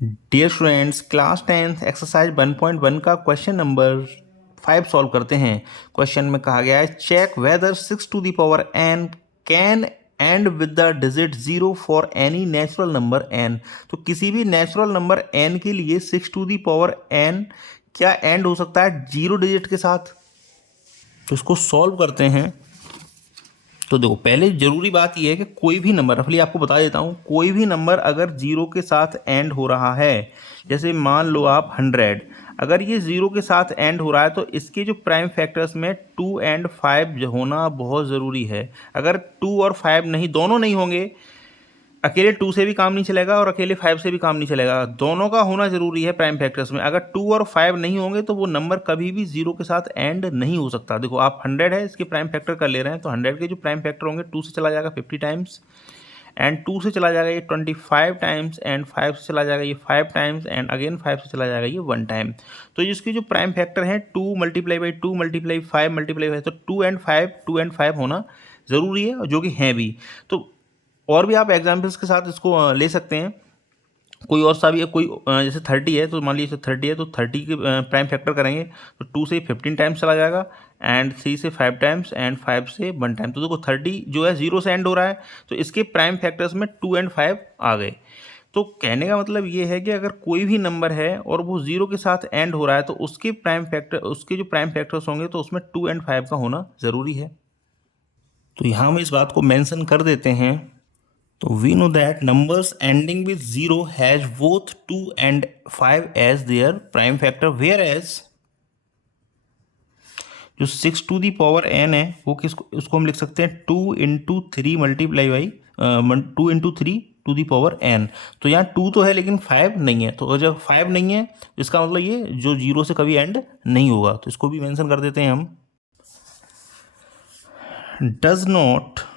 Dear students, class 10th exercise 1.1 का question number 5 solve करते हैं। क्वेश्चन में कहा गया है check whether 6 to the power n can end with the digit 0 for any natural number n। तो किसी भी नेचुरल नंबर n के लिए 6 टू द पावर n क्या एंड हो सकता है 0 डिजिट के साथ। तो इसको सॉल्व करते हैं। तो देखो, पहले जरूरी बात यह है कि कोई भी नंबर, रफली आपको बता देता हूँ, कोई भी नंबर अगर 0 के साथ एंड हो रहा है, जैसे मान लो आप 100, अगर ये 0 के साथ एंड हो रहा है तो इसके जो प्राइम फैक्टर्स में 2 एंड 5 होना बहुत ज़रूरी है। अगर 2 और 5 नहीं, दोनों नहीं होंगे, अकेले 2 से भी काम नहीं चलेगा और अकेले 5 से भी काम नहीं चलेगा, दोनों का होना जरूरी है प्राइम फैक्टर्स में। अगर 2 और 5 नहीं होंगे तो वो नंबर कभी भी 0 के साथ एंड नहीं हो सकता। देखो, आप 100 है, इसके प्राइम फैक्टर कर ले रहे हैं, तो 100 के जो प्राइम फैक्टर होंगे 2 से चला जाएगा 50 टाइम्स, एंड 2 से चला जाएगा ये 25 टाइम्स, एंड 5 से चला जाएगा ये 5 टाइम्स, एंड अगेन 5 से चला जाएगा ये 1 टाइम। तो इसके जो प्राइम फैक्टर हैं 2 मल्टीप्लाई बाई 2 मल्टीप्लाई 5 मल्टीप्लाई 5, तो 2 एंड 5 होना ज़रूरी है, जो कि हैं भी। तो और भी आप एग्जाम्पल्स के साथ इसको ले सकते हैं। कोई और सा भी है, कोई जैसे 30 है, तो मान लीजिए 30 है तो 30 के प्राइम फैक्टर करेंगे तो 2 से 15 टाइम्स चला जाएगा, एंड 3 से 5 टाइम्स, एंड 5 से 1 टाइम। तो देखो 30 जो है 0 से एंड हो रहा है, तो इसके प्राइम फैक्टर्स में 2 एंड 5 आ गए। तो कहने का मतलब ये है कि अगर कोई भी नंबर है और वो 0 के साथ एंड हो रहा है तो उसके जो प्राइम फैक्टर्स होंगे तो उसमें 2 एंड 5 का होना ज़रूरी है। तो यहाँ हम इस बात को मेंशन कर देते हैं। तो we know that numbers ending with 0 has both 2 and 5 as their prime factor, whereas जो 6 टू दी पावर n है वो उसको हम लिख सकते हैं 2 into 3 multiply by 2 into 3 to the power n। तो यहाँ 2 तो है लेकिन 5 नहीं है, तो जब 5 नहीं है इसका मतलब ये जो 0 से कभी एंड नहीं होगा। तो इसको भी मेंशन कर देते हैं हम। Does not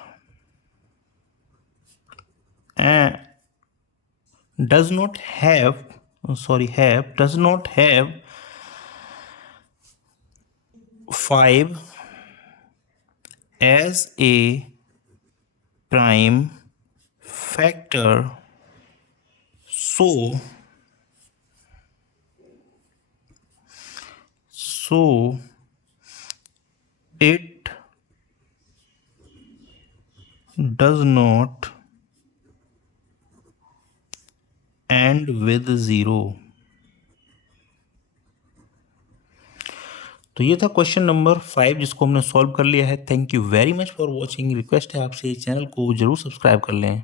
does not have does not have 5 as a prime factor, so it does not and with 0। तो ये था क्वेश्चन नंबर 5 जिसको हमने सॉल्व कर लिया है। Thank you very much for watching. Request है आपसे इस चैनल को जरूर सब्सक्राइब कर लें।